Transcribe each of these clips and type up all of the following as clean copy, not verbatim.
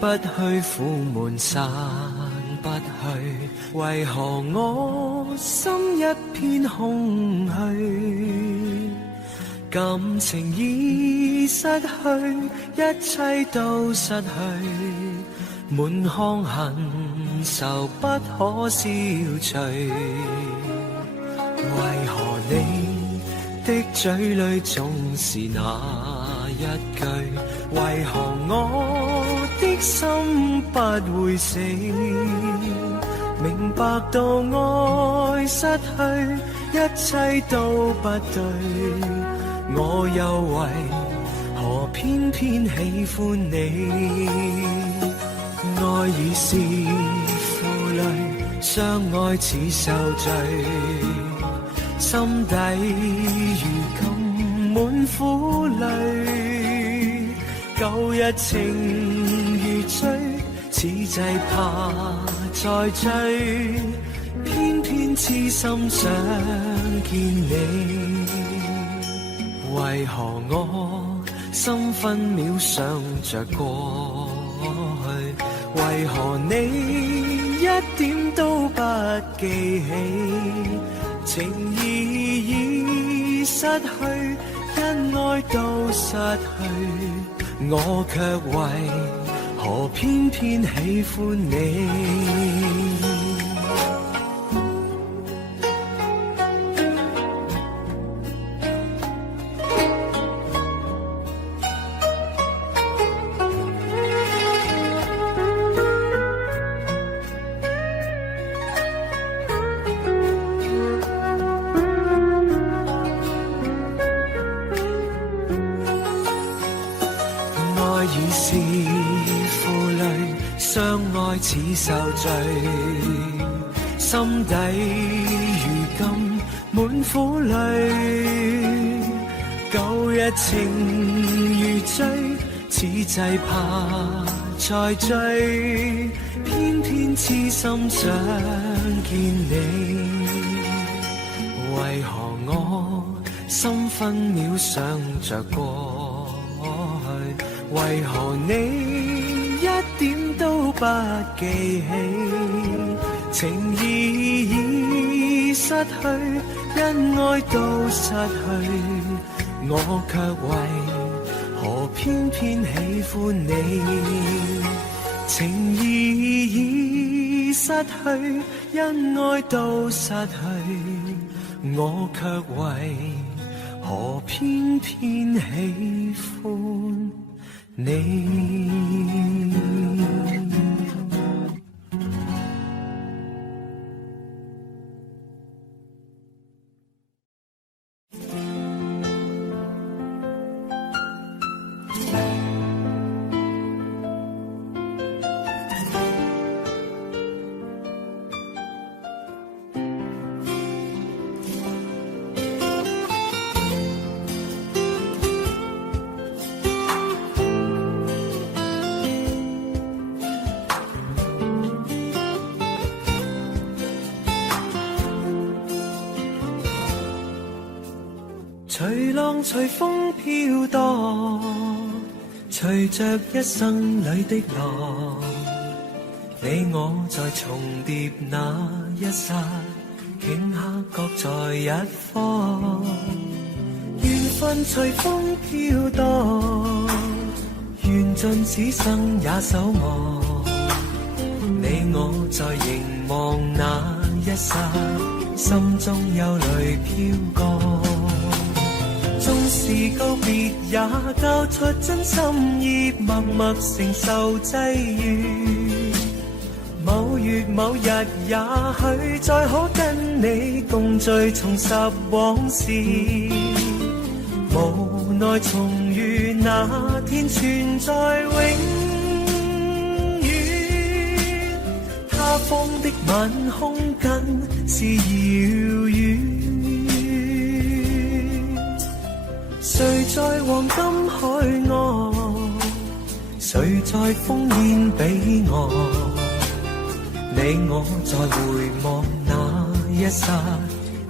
不去，苦悶散不去，為何我心一片空虛？感情已失去，一切都失去，滿腔恨愁不可消除。為何你的嘴裏總是那一句？為何我的心不會死？明白到愛失去，一切都不對，我又為何偏偏喜歡你？愛已是負累，相愛似受罪，心底如今滿苦淚，舊日情如醉，此際怕再追，偏偏痴心想見你。為何我心分秒想着過去？為何你一點都不記起？情義已失去，因愛都失去，我卻為何偏偏喜歡你？似受罪，心底如今滿苦淚，舊日情如醉，此際怕再追，偏偏痴心想見你。為何我心分秒想着過去？為何你一點都不記起？情義已失去，因愛都失去，我卻為何偏偏喜歡你？情義已失去，因愛都失去，我卻為何偏偏喜歡你？隨浪隨風飄蕩，隨着一生裏的浪，你我在重疊那一剎，頃刻各在一方。緣分隨風飄蕩，緣盡此生也守望。你我在凝望那一剎，心中憂慮飄過。縱是告別也交出真心意，默默承受際遇。某月某日也許再可跟你共聚，重拾往事。無奈重遇那天存在永遠，他方的晚空更是遙遠。誰在黃金海岸，誰在烽煙彼岸？你我在回望那一剎，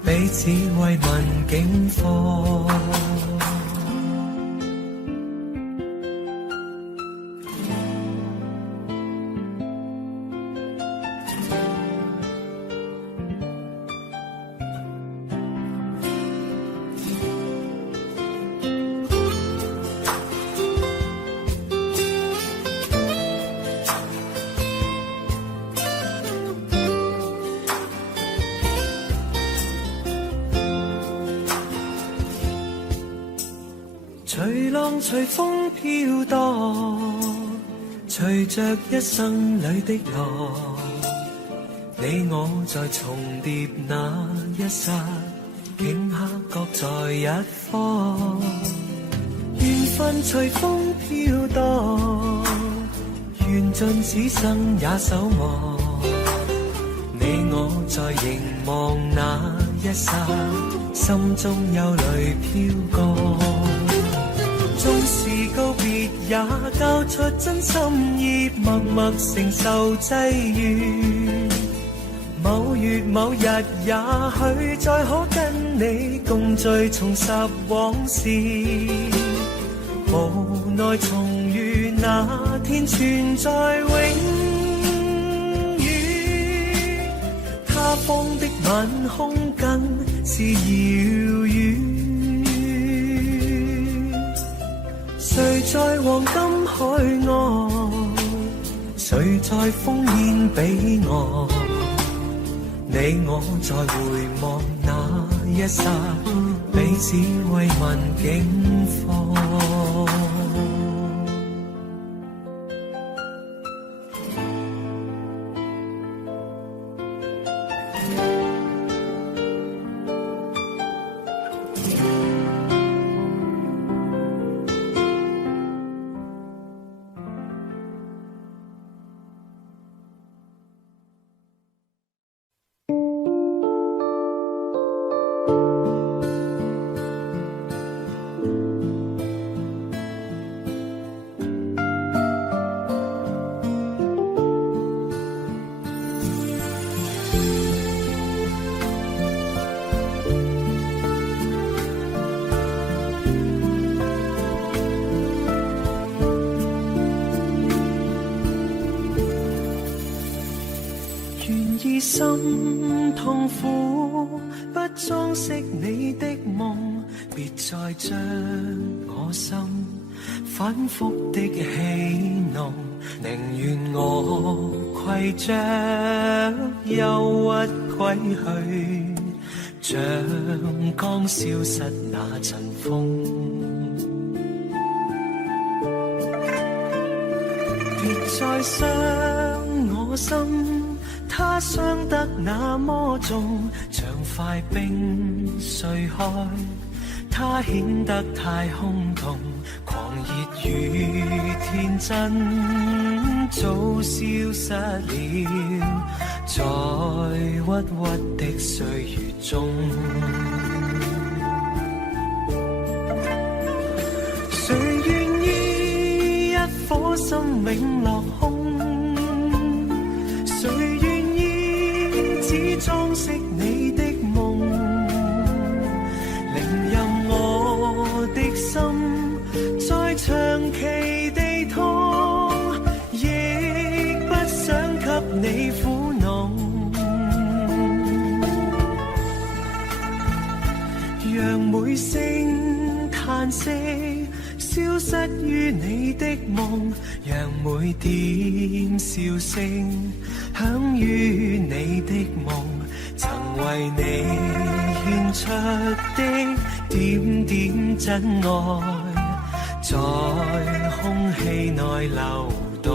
彼此慰問境況。隨風飄蕩，隨着一生裏的浪，你我在重疊那一剎，頃刻各在一方。緣分隨風飄蕩，緣盡此生也守望。你我在凝望那一剎，心中憂慮飄過。縱是告別也交出真心意，默默承受際遇。某月某日也許再可跟你共聚重拾往事，無奈重遇那天存在永遠，他方的晚空更是遙遠。誰在黃金海岸，誰在烽煙彼岸，你我在回望那一剎，彼此慰問境況。心痛苦，不裝飾你的夢，別再將我心反覆的戲弄，寧願我攜着憂鬱歸去，像剛消失那陣風。別再傷我心，它傷得那麼重，像塊冰碎開，它顯得太空洞，狂熱與天真早消失了，在鬱鬱的歲月中。誰願意一顆心永落空？誰願意只裝飾你的夢？寧任我的心再長期地痛，亦不想給你苦惱。讓每聲嘆息消失於你的夢，讓每點笑聲響於你的夢，曾為你獻出的點點真愛，在空氣內流動。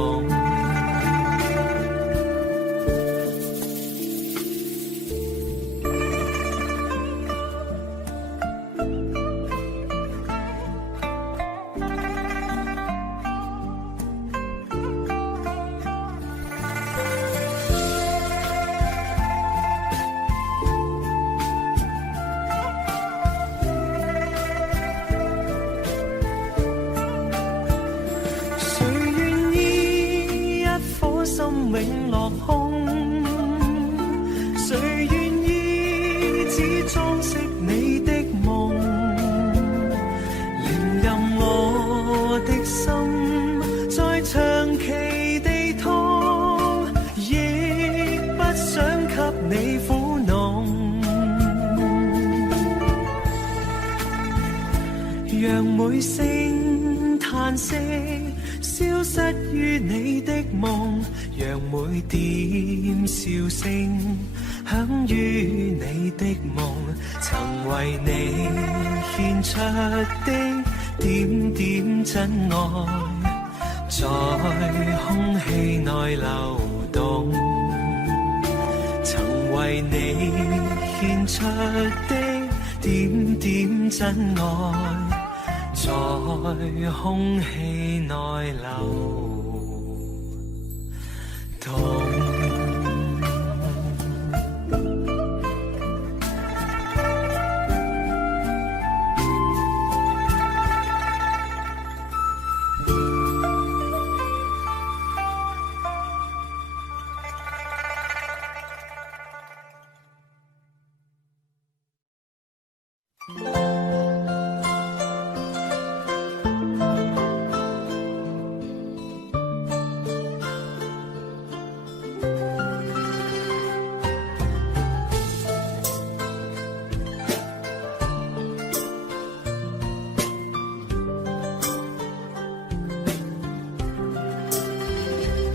永落空，誰願意只裝飾你的夢？寧任我的心再長期地痛，亦不想給你苦惱。讓每聲嘆息消失於你的夢，讓每點笑聲響於你的夢，曾為你獻出的點點真愛在空氣內流動，曾為你獻出的點點真愛在空氣內流動。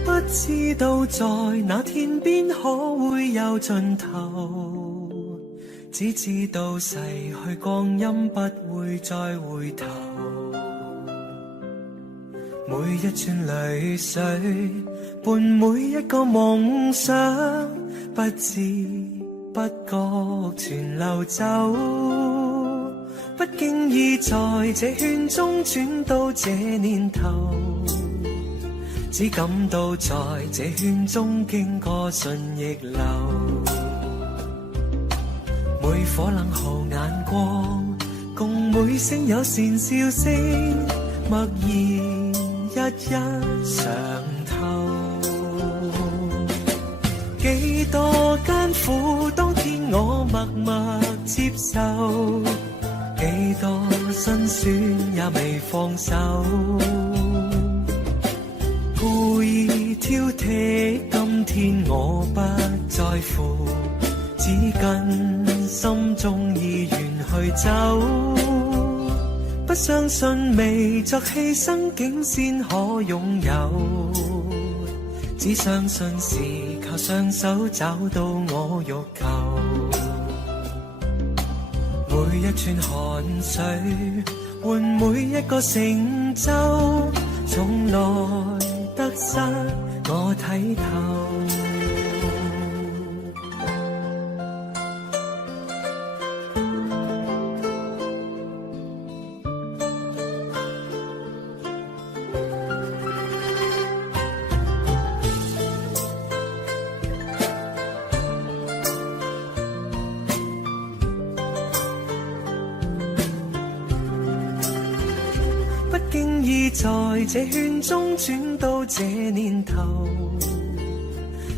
不知道在那天邊可會有盡頭，只知道逝去光陰不會再回頭。每一串淚水伴每一個夢想，不知不覺全流走。不經意在這圈中轉到這年頭，只感到在這圈中經過順逆流，每顆冷酷眼光，共每聲友善笑聲，默然一一嘗透。幾多艱苦，當天我默默接受，幾多辛酸也未放手。故意挑剔，今天我不在乎，只跟心中意願去走。不相信未作犧牲竟先可擁有，只相信是靠雙手找到我欲求。每一串汗水換每一個成就，從來得失我睇透。不經意在這圈中轉到這年頭，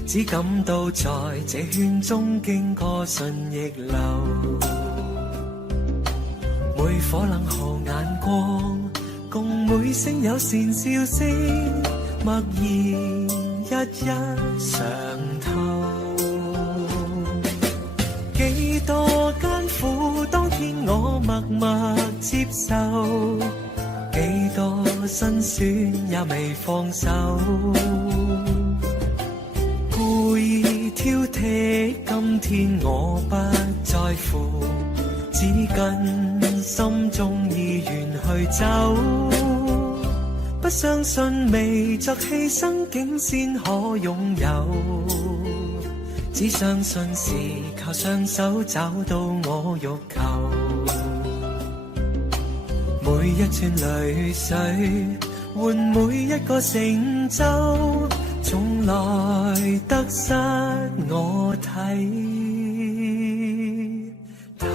只感到在這圈中經過順逆流，每顆冷酷眼光，共每聲友善笑聲，默然一一嘗透。幾多艱苦，當天我默默接受，幾多辛酸也未放手。故意挑剔，今天我不在乎，只跟心中意願去走。不相信未作犧牲竟先可擁有，只相信是靠雙手找到我欲求。每一串淚水換每一個成就，從來得失我睇透。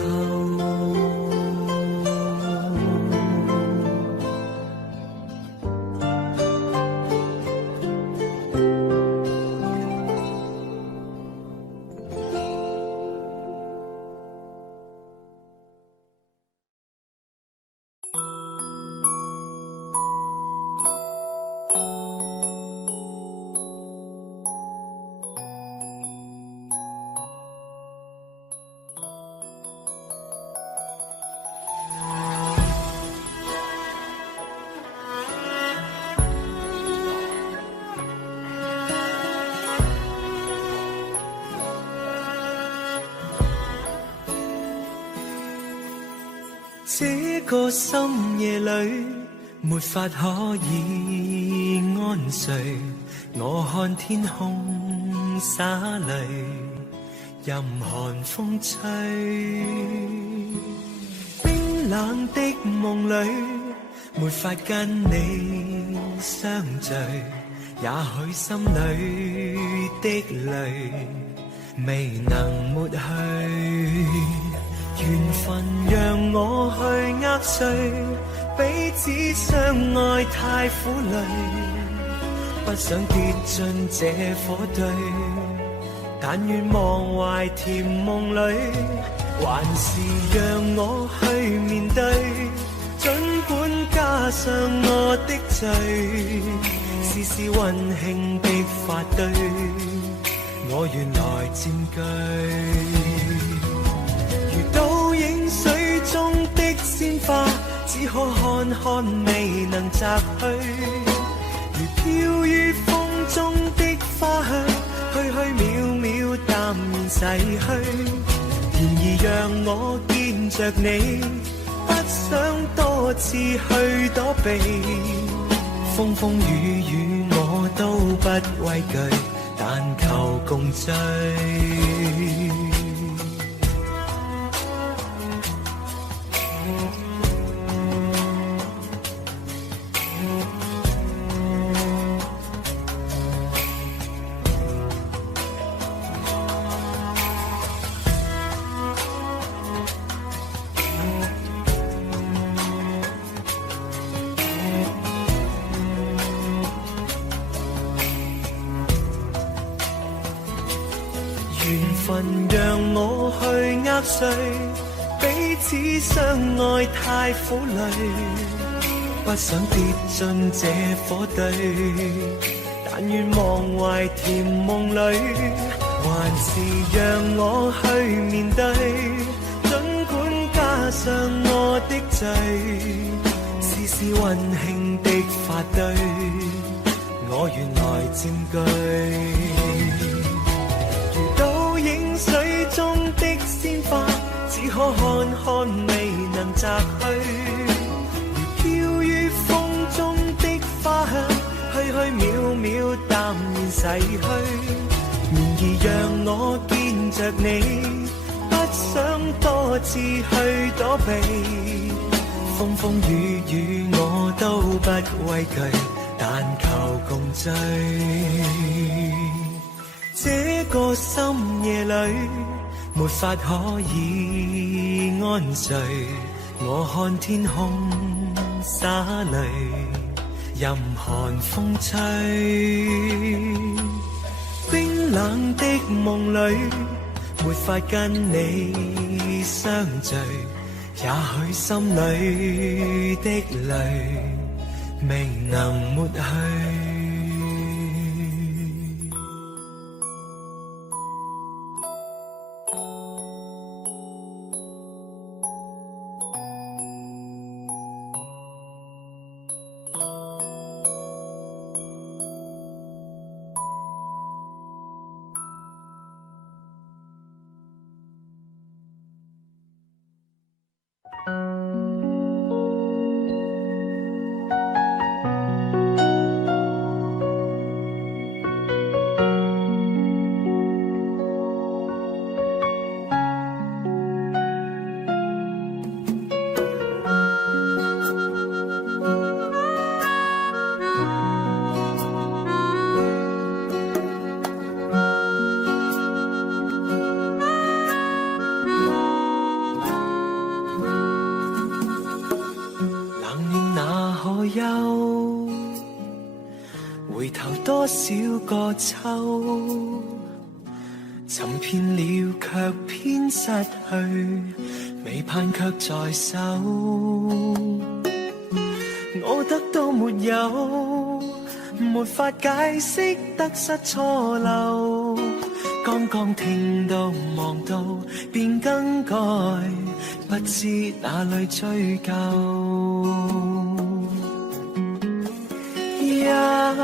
這個深夜裏，沒法可以安睡。我看天空灑淚，任寒風吹。冰冷的夢裏，沒法跟你相聚。也許心裏的淚未能抹去。緣分讓我去握碎，彼此相愛太苦累，不想跌進這火堆，但願忘懷甜夢裏，還是讓我去面對，儘管加上我的罪，絲絲溫馨的發堆，我原來佔據。倒影水中的鮮花，只可看看未能摘去，如飄於風中的花香，虛虛渺渺淡然逝去。然而讓我見着你，不想多次去躲避，風風雨雨我都不畏懼，但求共醉。讓我去握碎，彼此相愛太苦累，不想跌進這火堆，但願忘懷甜夢裏，還是讓我去面對，儘管加上我的罪，絲絲溫馨的發堆，我原來佔據。水中的鮮花，只可看看未能摘去，如飄於風中的花香，虛虛渺渺淡然逝去。然而讓我見着你，不想多次去躲避，風風雨雨我都不畏懼，但求共醉。這個深夜裏，沒法可以安睡。我看天空灑淚，任寒風吹。冰冷的夢裏，沒法跟你相聚。也許心裏的淚未能抹去。回頭多少個秋，尋遍了卻偏失去，未盼卻在手。我得到沒有，沒法解釋得失錯漏。剛剛聽到望到便更改，不知哪裏追究。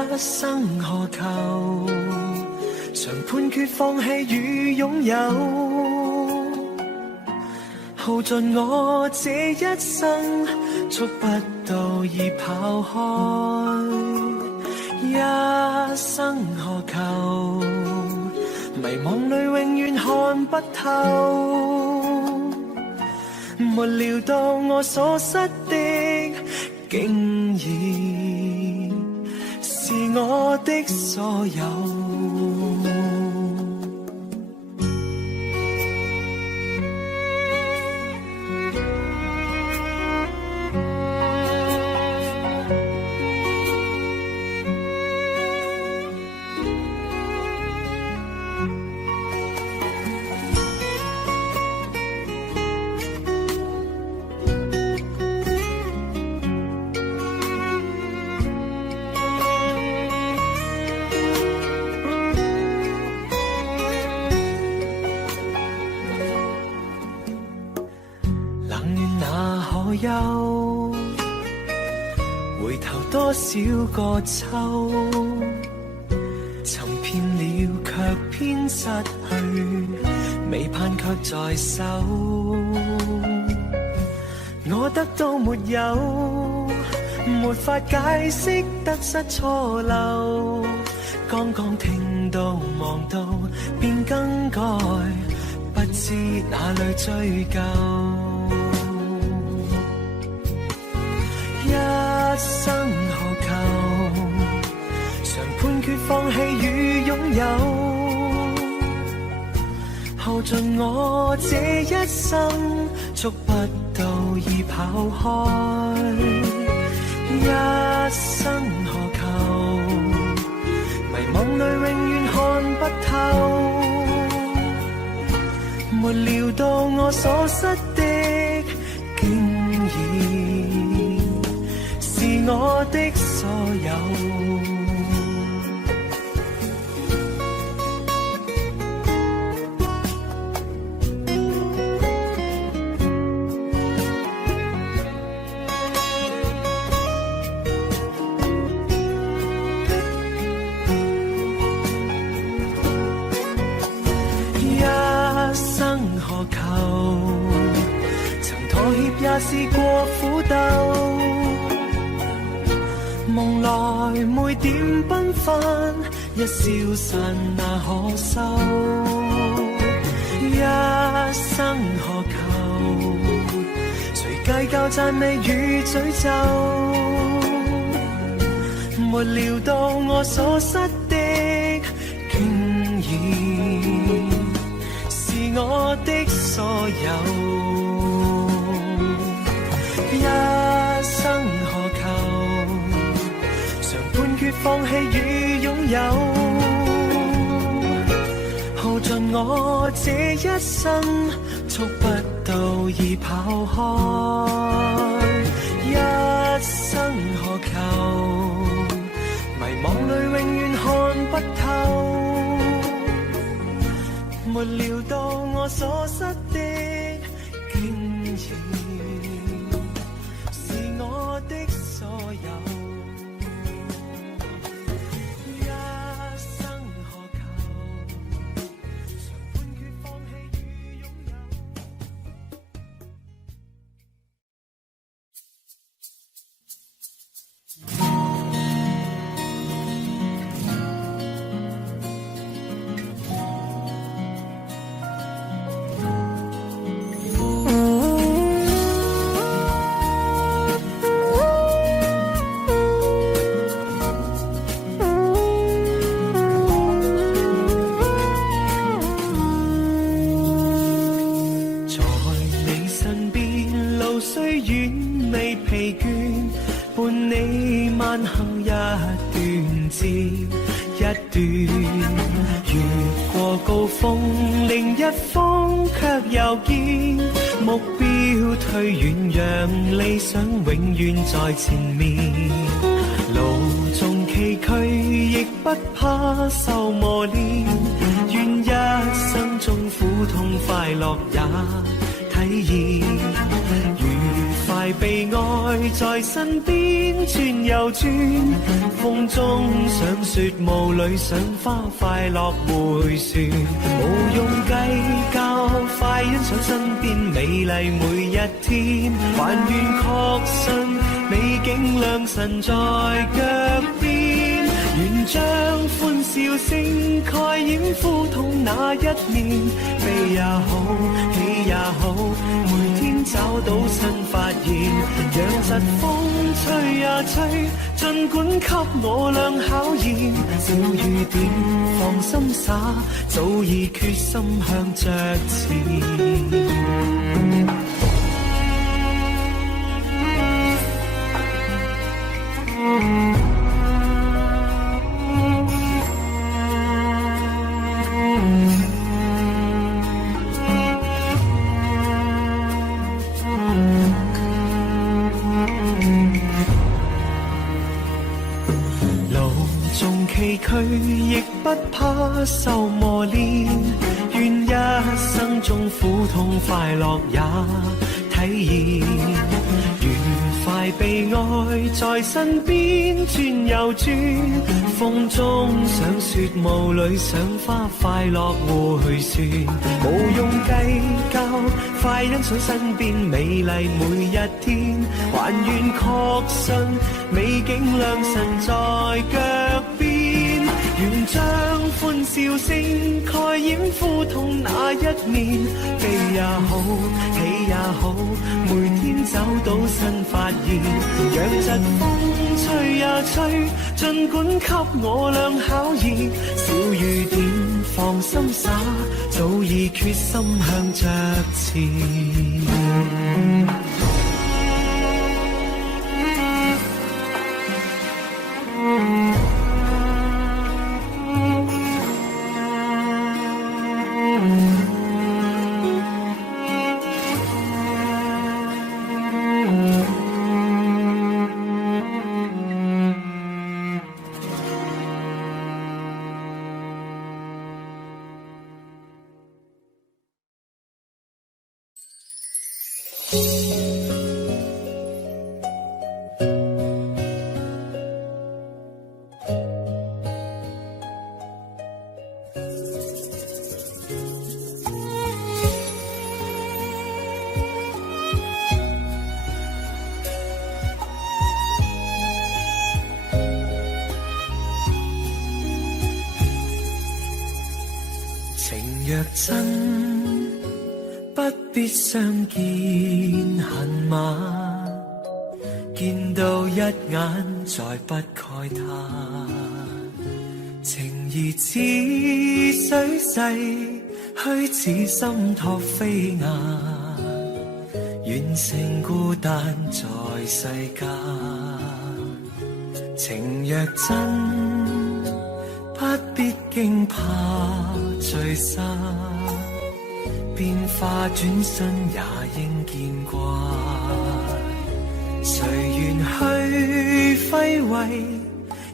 一生何求，常判決放棄與擁有。耗盡我這一生，觸不到已跑開。一生何求？迷惘裏永遠看不透。沒料到我所失的，竟然是我的所有。憂，回頭多少個秋，尋遍了卻偏失去，未盼卻在手。我得到沒有，沒法解釋得失錯漏，剛剛聽到望到便更改，不知哪裏追究。一生何求？常判決放棄與擁有，耗盡我這一生，觸不到已跑開。一生何求？迷惘裏永遠看不透。沒料到我所失的，竟然是我的所有。也試過苦鬥，夢來每點繽紛，一消散那可收。一生何求？誰計較讚美與詛咒？沒料到我所失的，竟然是我的所有。一生何求？常判決放棄與擁有，耗盡我這一生，觸不到已跑開。一生何求？迷惘裏永遠看不透。沒料到我所失的，竟然我的所有。一生何求？常判決放棄與擁有。在前面，路縱崎嶇，亦不怕受磨練。願一生中苦痛快樂也體驗，愉快悲哀在身邊轉又轉。風中想雪霧裏賞花，快樂迴旋，無用計較，快欣賞身邊。美麗每一天，還願確信美景良辰在腳邊，願將歡笑聲蓋掩苦痛那一面，悲也好，喜也好，每天找到新發現，讓疾風吹呀吹，儘管給我倆考驗，小雨點放心灑，早已決心向着前。崎嶇亦不怕受磨練，願一生中苦痛快樂也體驗，愉快悲哀在身邊轉又轉，風中想雪霧裏賞花快樂回旋，無用計較，快欣賞身邊美麗每一天，還願確信美景良辰在腳邊，願將歡笑聲蓋掩苦痛那一面，悲也好，喜也好，每天找到新發現，讓疾風吹呀吹，儘管給我倆考驗，小雨點放心灑，早已決心向着前。情若真，不必相見恨晚，見到一眼再不慨嘆，情義似水逝，虛似心託飛雁，願成孤單在世間。情若真，不必驚怕聚散，變化轉身也應見慣，誰願去揮揮，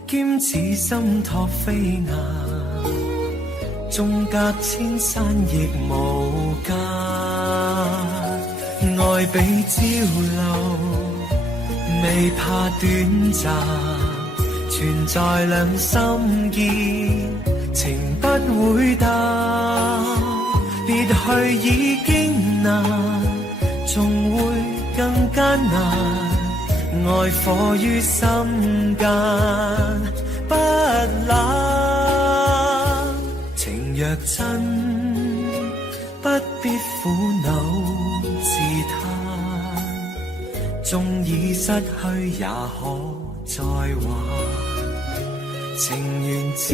兼此心託飛雁，縱隔千山亦無間，愛比朝露，未怕短暫，存在兩心間，情不會淡，別去已經難，仲會更艱難，愛火於心間不冷。情若真，不必苦惱自嘆，縱已失去也可再還，情緣至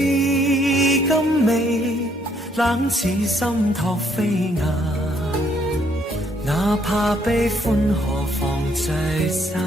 今未冷似心託飛雁，哪怕悲歡何妨聚散。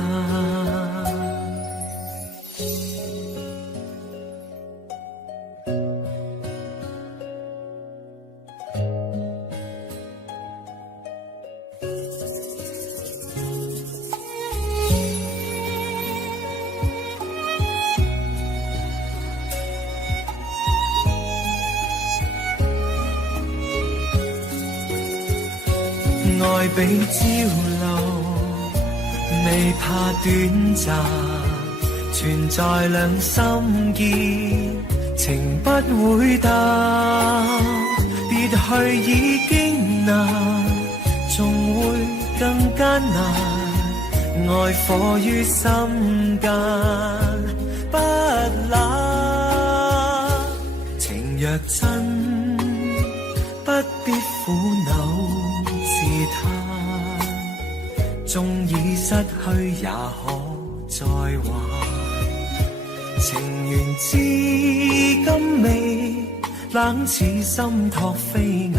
愛比朝露，未怕短暫，存在兩心間，情不會淡，別去已經難，仲會更艱難，愛火於心間不冷。情若真，不必苦惱自嘆，縱已失去也可再還。情緣至今未冷似心托飛雁，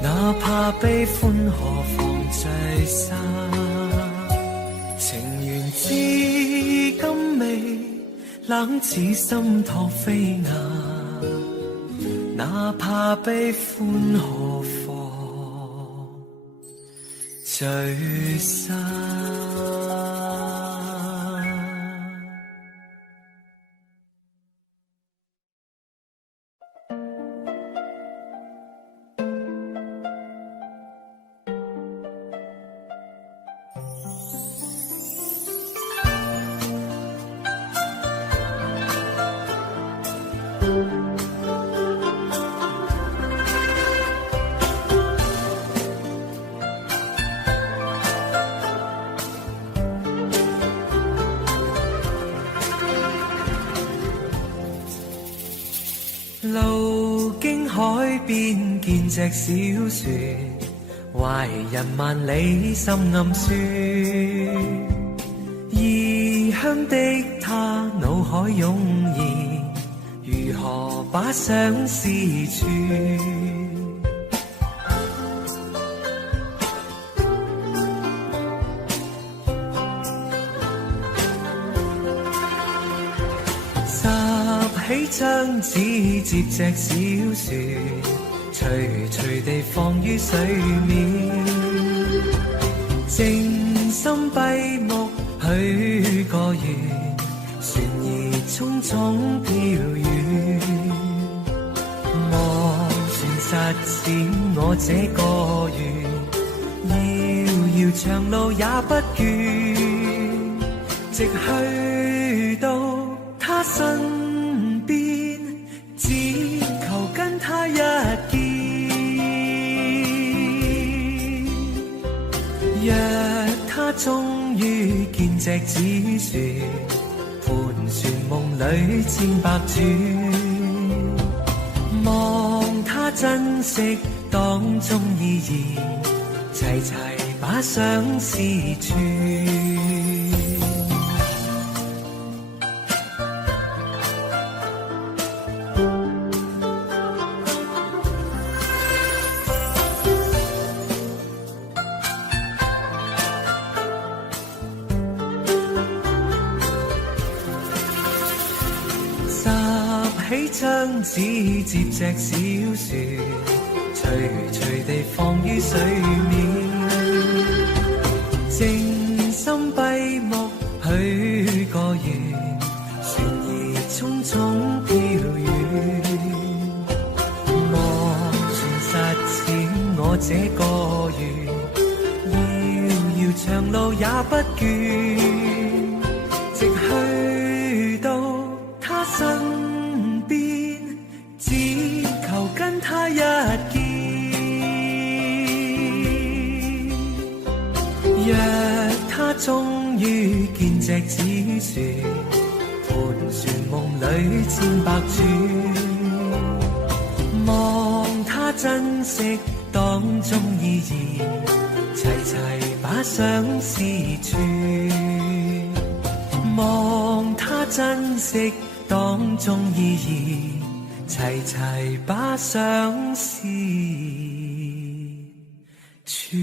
哪怕悲歡何妨聚散。情緣至今未冷似心托飛雁，哪怕悲歡何妨聚散。路經海邊見隻小船，懷人萬里心暗酸。異鄉的他腦海湧現，如何把相思串？起張紙接隻小船，徐徐地放於水面，靜心閉目許個願，船兒匆匆飄遠。望船實踐我這個願，遙遙長路也不倦，直去到他身只求跟他一見。若他終於見隻紙船，盤旋夢裏千百轉，望他珍惜當中意義，齊齊把相思串。起張紙接隻小船，徐徐地放於水面，靜心閉目許個願，船兒匆匆飄遠。望船實踐我這個願，遙遙長路也不倦，直去到他身只求跟他一見。若他終於見隻紙船，盤旋夢裏千百轉，望他珍惜當中意義，齊齊把相思串。望他珍惜當中意義，齊齊把相思串。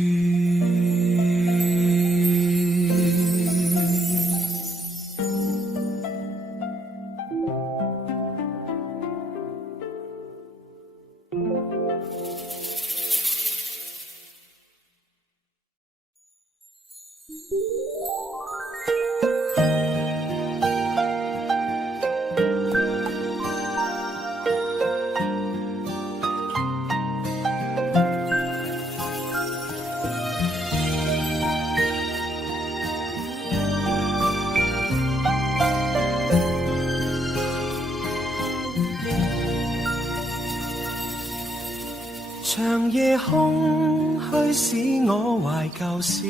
長夜空虛使我懷舊事，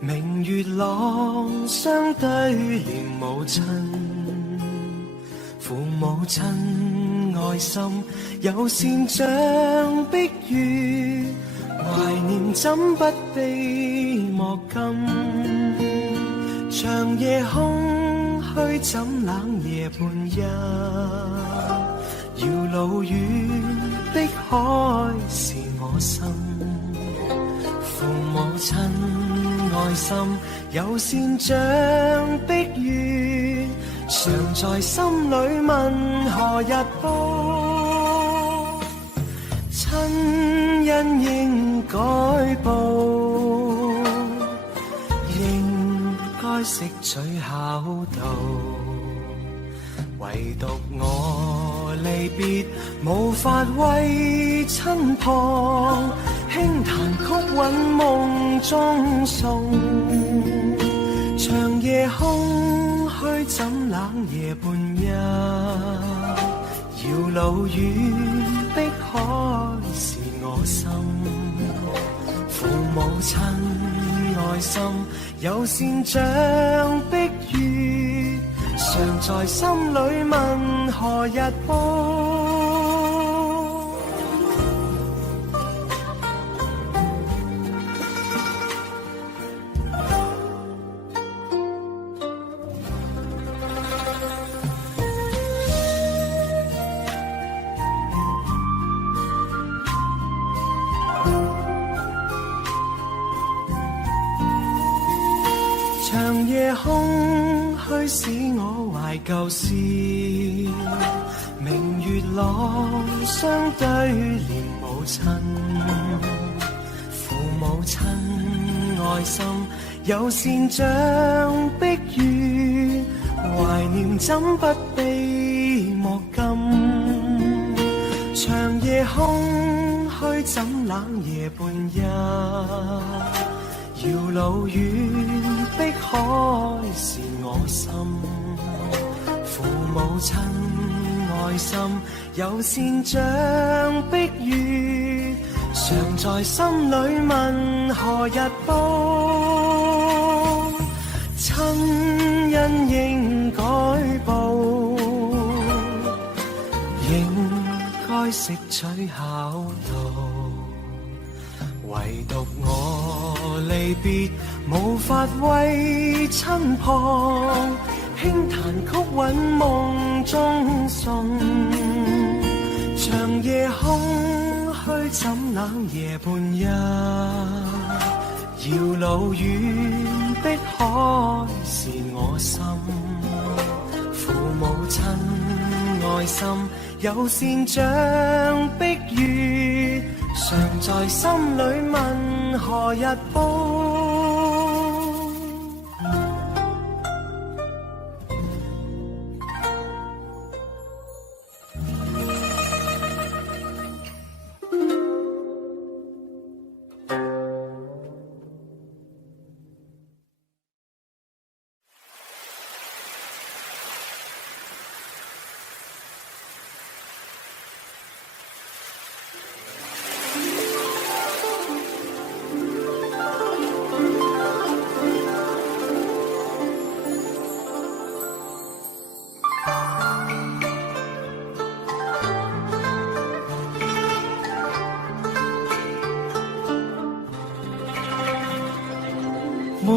明月朗相對連母親，父母親愛心有善像碧月，懷念怎不悲莫禁。長夜空虛怎冷夜半夜，遙路遠碧海是我心，父母親愛心有善像碧月，常在心裏問何日報，親恩應該報，應該識取孝道，唯獨我離別無法為親旁，輕彈曲韻夢中送。長夜空虛怎冷夜半夜，遙路遠碧海是我心，父母親愛心有善像碧月，常在心裏問何日報。長夜空虛使我懷舊事，明月朗相對連母親，父母親愛心有善像碧月，懷念怎不悲莫禁。長夜空虛怎冷夜半夜，遙路遠碧海是我心，父母親愛心有善像碧月，常在心裏問何日報，親恩應該報，應該識取孝道，唯獨我離別無法為親旁，輕彈曲韻夢中送。長夜空虛怎冷夜半夜，遙路遠碧海是我心，父母親愛心有善像碧月，常在心裏問何日報。每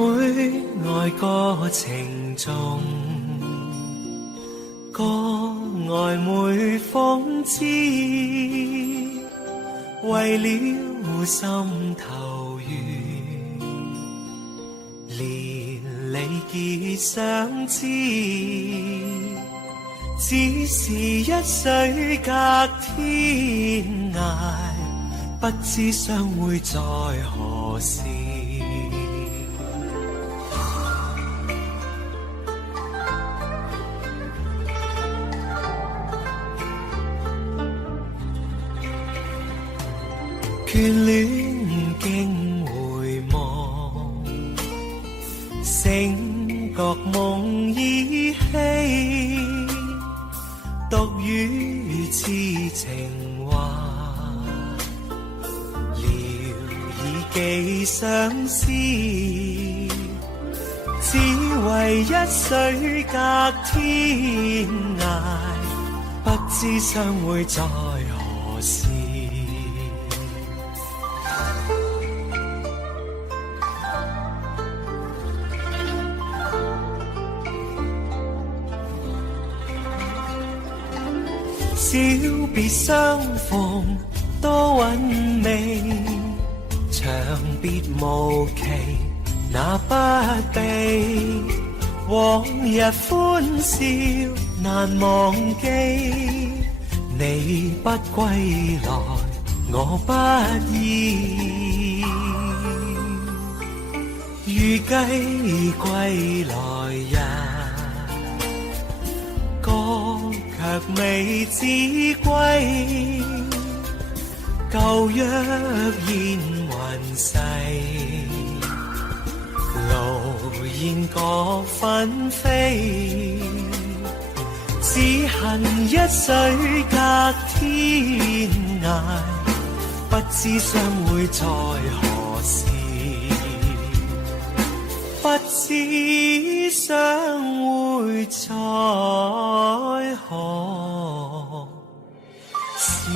愛歌情重，歌愛每諷刺，為了心頭緣，連理結相知，只是一水隔天涯，不知相會在何時。眷戀經回望，醒覺夢依稀，獨語痴情話，寄相思，只為一水隔天涯，不知相會在何時。小別相逢多韻味，長別無期那不避。往日歡笑難忘記，你不歸來我不依。預計歸來日，卻未知歸，舊約現雲逝，路煙各紛飛，只恨一水隔天涯，不知相會在何時，不知相會在何時。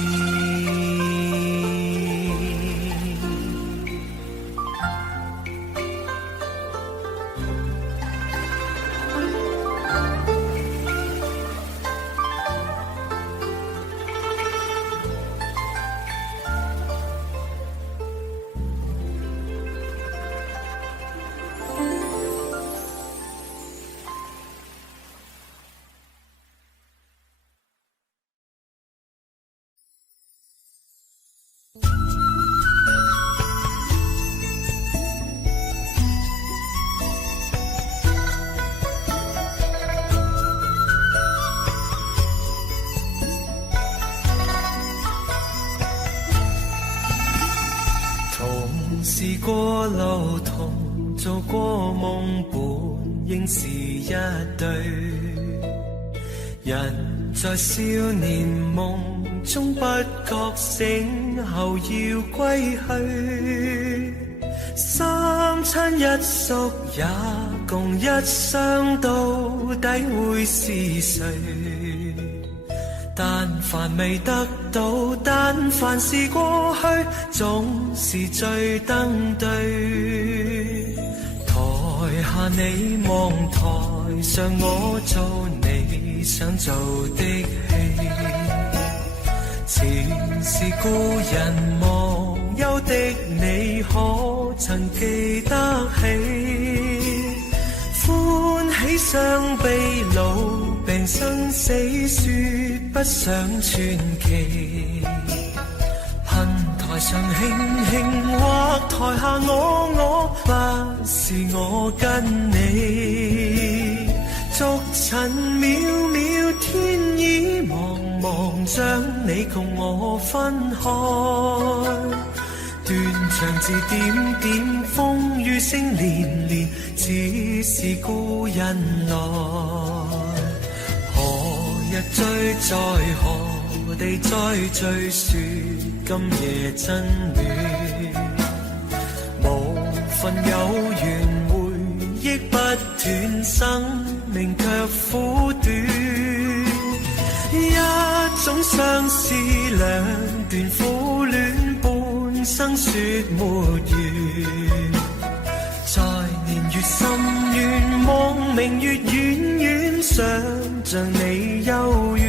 試過路同做過夢，本應是一對。人在少年夢中不覺醒後要歸去，三親一宿也共一雙，到底會是誰？但凡未得到，但凡是過去，總是最登對。台下你望，台上我做你想做的戲。前是故人忘憂的你，可曾記得起？歡喜傷悲老病生死，說不上傳奇。恨台上輕輕，或台下我，不是我跟你。逐塵渺渺，天意茫茫，將你共我分開。斷腸字點點，風雨聲連連，只是故人來。何日追，在何地再聚，說今夜真戀。無份有緣，回憶不斷，生命卻苦短。一種相思，兩段苦戀，半生說沒完。在年月深遠，望明月遠遠，想像你幽怨。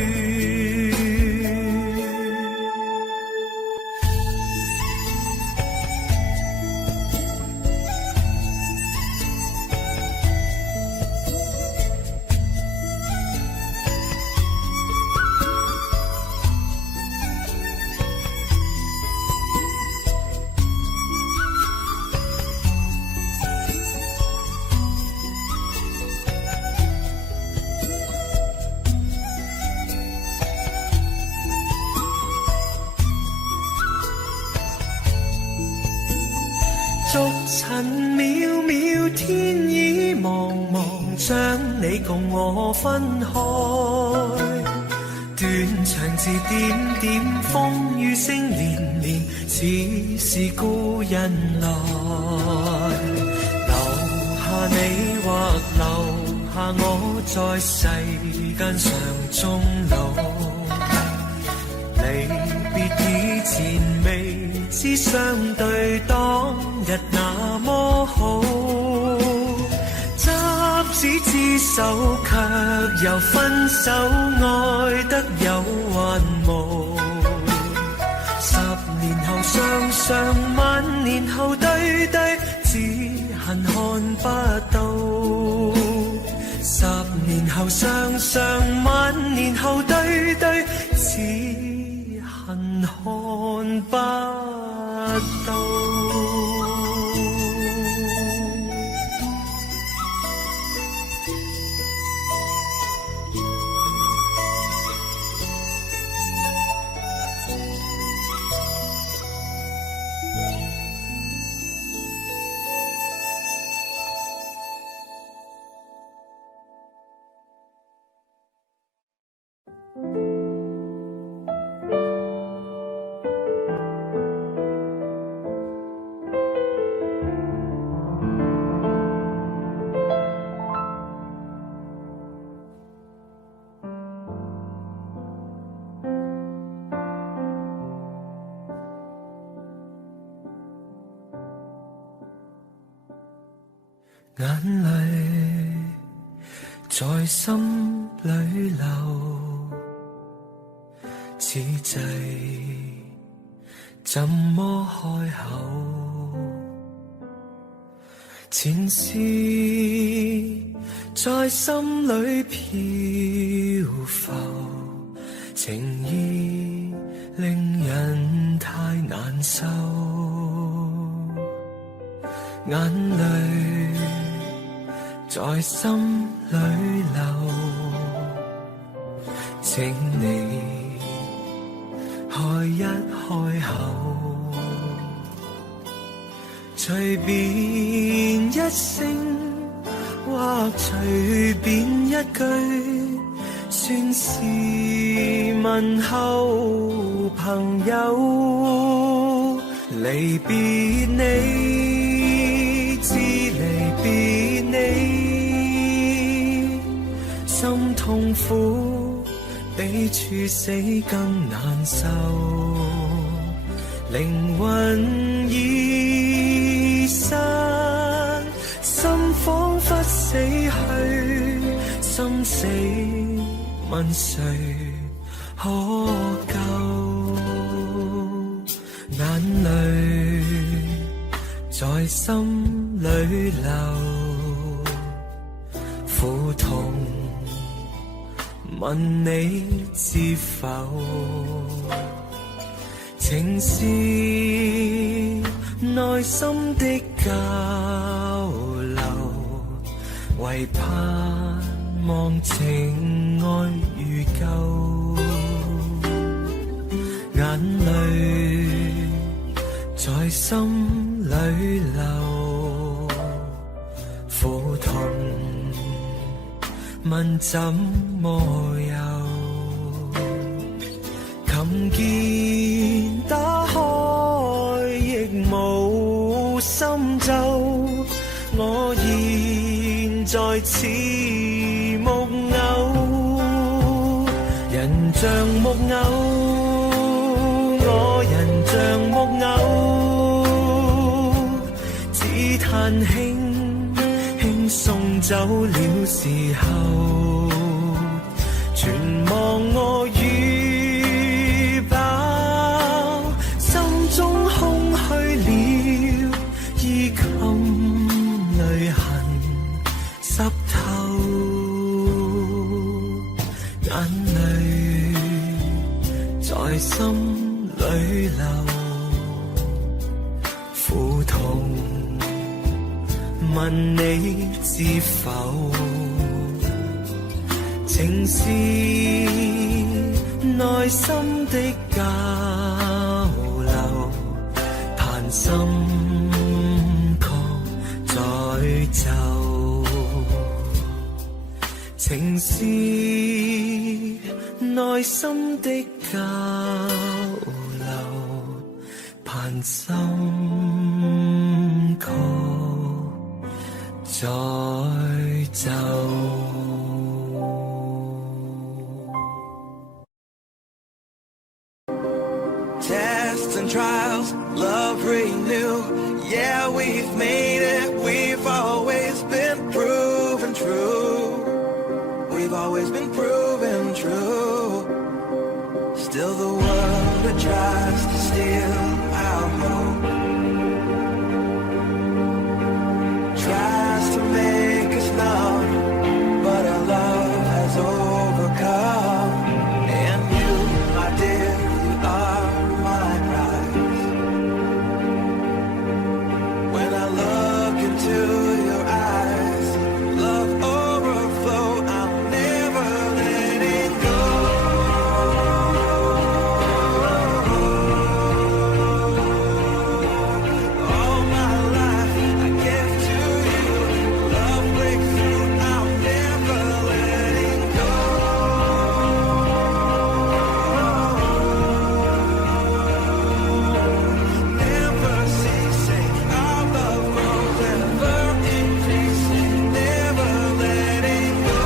逐塵渺渺，天意茫茫，將你共我分開。斷腸字點點，風雨聲連連，似是故人來。留下你或留下我，在世間上終老。離別以前未知相對當日那麼好。執子之手，卻又分手，愛得有還無。10年後雙雙，萬年後對對，只恨看不到。10年後雙雙，萬年後對對，只恨看不到。眼淚在心裏流，此際怎麼開口？前事在心裏漂浮，情意令人太難受，眼淚在心裏流，請你開一開口，隨便一聲或隨便一句，算是問候朋友。離別你，知離別你，心痛苦比處死更難受，靈魂已散，心彷彿死去，心死問誰可救？眼淚在心裏流，苦痛問你知否？情是內心的交流，唯盼望情愛如舊。眼淚在心裏流，苦痛問怎麼有？琴鍵打開亦無心奏，我現在似木偶，人像木偶。我人像木偶，只嘆輕輕送走了時候，全忘我與飽，心中空虛了，衣襟淚痕濕透，眼淚在心裏流，苦痛問你知否？情是內心的交流，盼心確在走。情是內內心的交流，盼心曲再奏。Tests and trials, love renew. Yeah, we've made it. We've always been proven true. We've always been proven true. Still the world that tries to steal our hope tries to make us numb, but our love has overcome. And you, my dear, you are my prize. When I look into your eyes, love overflow, I'm never letting go. All my life I give to you. Love breaks through, I'm never letting go. Never ceasing, our love grows ever increasing. Never letting go.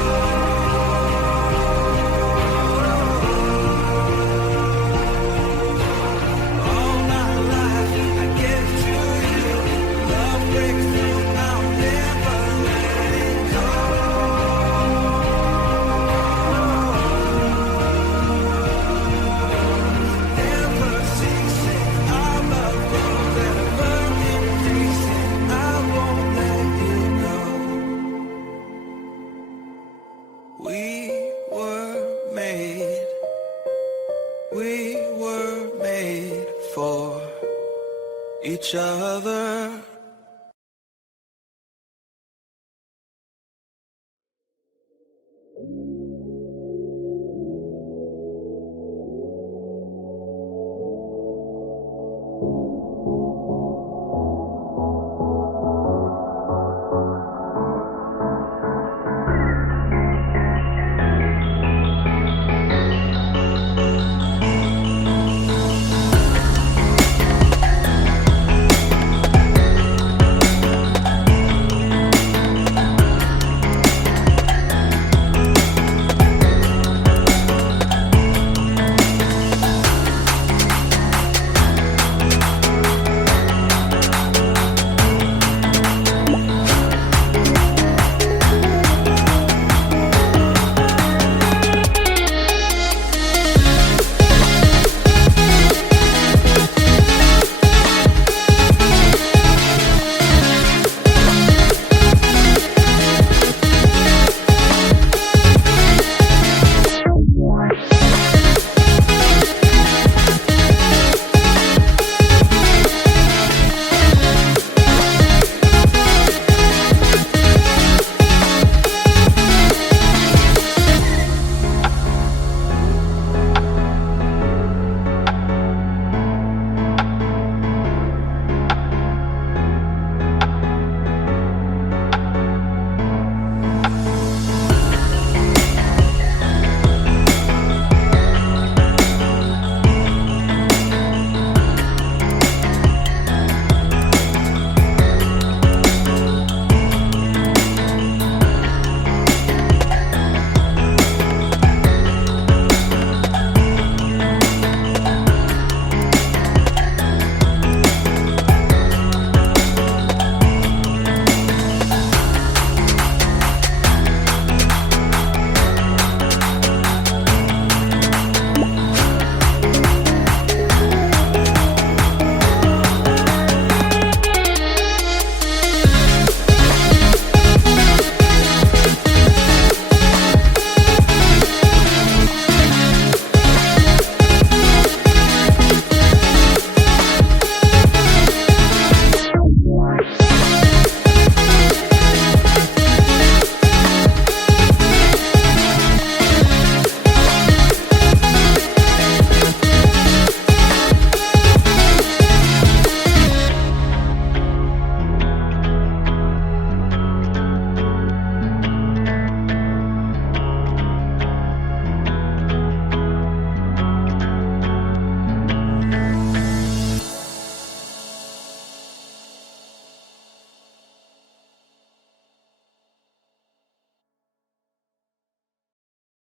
All my life I give to you. Love breaks through, I'm never letting go. Never ceasing, our love grows ever increasing. I won't let you go. We were made for each other.